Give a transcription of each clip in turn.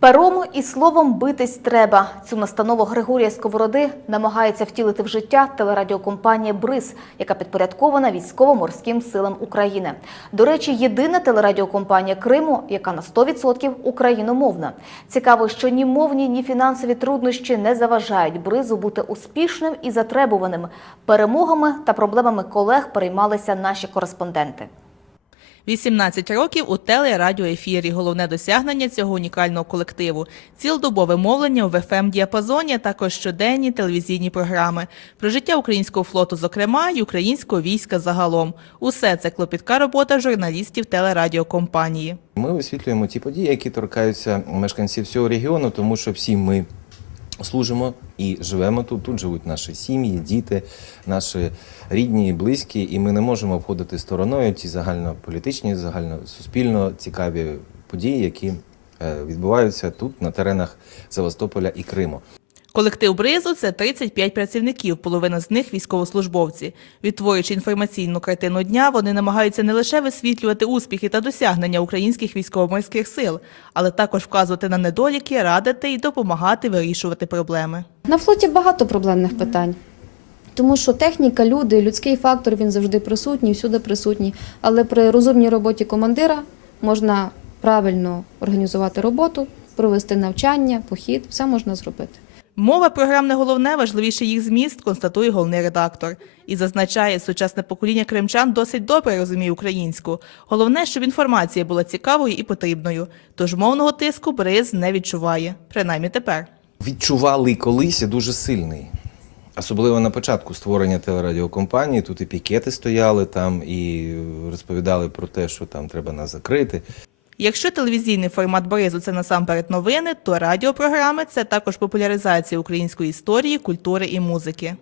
Пером і словом битись треба. Цю настанову Григорія Сковороди намагається втілити в життя телерадіокомпанія Бриз, яка підпорядкована військово-морським силам України. До речі, єдина телерадіокомпанія Криму, яка на 100% україномовна. Цікаво, що ні мовні, ні фінансові труднощі не заважають Бризу бути успішним і затребуваним. Перемогами та проблемами колег переймалися наші кореспонденти. 18 років у телерадіоефірі. Головне досягнення цього унікального колективу. Цілодобове мовлення в fm діапазоні, а також щоденні телевізійні програми. Про життя українського флоту, зокрема, і українського війська загалом. Усе це клопітка робота журналістів телерадіокомпанії. Ми висвітлюємо ті події, які торкаються мешканців всього регіону, тому що всі ми служимо і живемо тут. Тут живуть наші сім'ї, діти, наші рідні, і близькі, і ми не можемо обходити стороною ті загальнополітичні, загальносуспільно цікаві події, які е, відбуваються тут на теренах Севастополя і Криму. Колектив Бризу це 35 працівників, половина з них військовослужбовці. Відтворюючи інформаційну картину дня, вони намагаються не лише висвітлювати успіхи та досягнення українських військово-морських сил, але також вказувати на недоліки, радити і допомагати вирішувати проблеми. На флоті багато проблемних питань. Тому що техніка, люди, людський фактор він завжди присутній, всюди присутній. Але при розумній роботі командира можна правильно організувати роботу, провести навчання, похід, все можна зробити. Мова програм не головне, важливіше їх зміст, констатує головний редактор. І зазначає, сучасне покоління кримчан досить добре розуміє українську. Головне, щоб інформація була цікавою і потрібною. Тож мовного тиску Бриз не відчуває, принаймні тепер. Відчували колись дуже сильний. Особливо на початку створення телерадіокомпанії. Тут і пікети стояли там, і розповідали про те, що там треба нас закрити. Якщо телевізійний формат Боризу це насамперед новини, то радіопрограми це також популяризація української історії, культури і музики.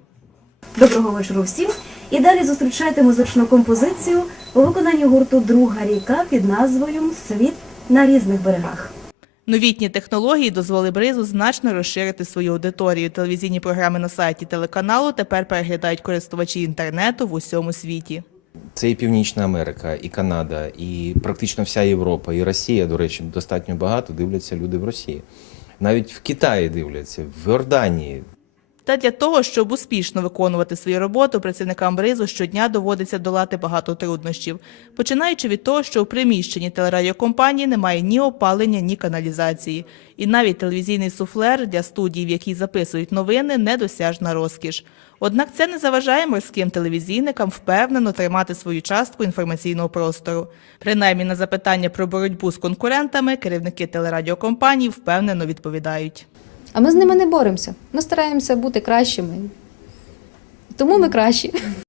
Доброго вечора всім. І далі зустрічайте музичну композицію у виконанні гурту Друга ріка під назвою Світ на різних берегах. Новітні технології дозволили Бризу значно розширити свою аудиторію. Телевізійні програми на сайті телеканалу тепер переглядають користувачі інтернету в усьому світі. Це і Північна Америка, і Канада, і практично вся Європа, і Росія, до речі, достатньо багато дивляться люди в Росії. Навіть в Китаї дивляться, в Йорданії. Та для того, щоб успішно виконувати свою роботу, працівникам Бризу щодня доводиться долати багато труднощів, починаючи від того, що у приміщенні телерадіокомпанії немає ні опалення, ні каналізації. І навіть телевізійний суфлер для студій, в якій записують новини, недосяжна розкіш. Однак це не заважає морським телевізійникам впевнено тримати свою частку інформаційного простору. Принаймні на запитання про боротьбу з конкурентами керівники телерадіокомпаній впевнено відповідають. А ми з ними не боремося. Ми стараємося бути кращими. Тому ми кращі.